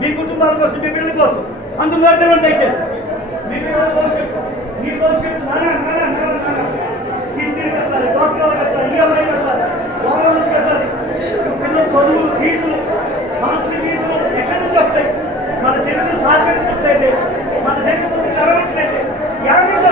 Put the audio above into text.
మీ కుటుంబాల కోసం మీ పిల్లల కోసం అందులో దయచేసి మీ పిల్లల భవిష్యత్తు మీ భవిష్యత్తు కిస్తీలు కట్టాలి, డాక్టర్లు కట్టాలి, ఈఎంఐ కట్టాలి, లోన్లు కట్టాలి. పిల్లల చదువులు ఫీజులు హాస్టల్ ఫీజులు ఎక్కడి నుంచి వస్తాయి? మన శరీరం సహకరించట్లయితే, మన శరీరం అరవట్లయితే ఎక్కడి నుంచి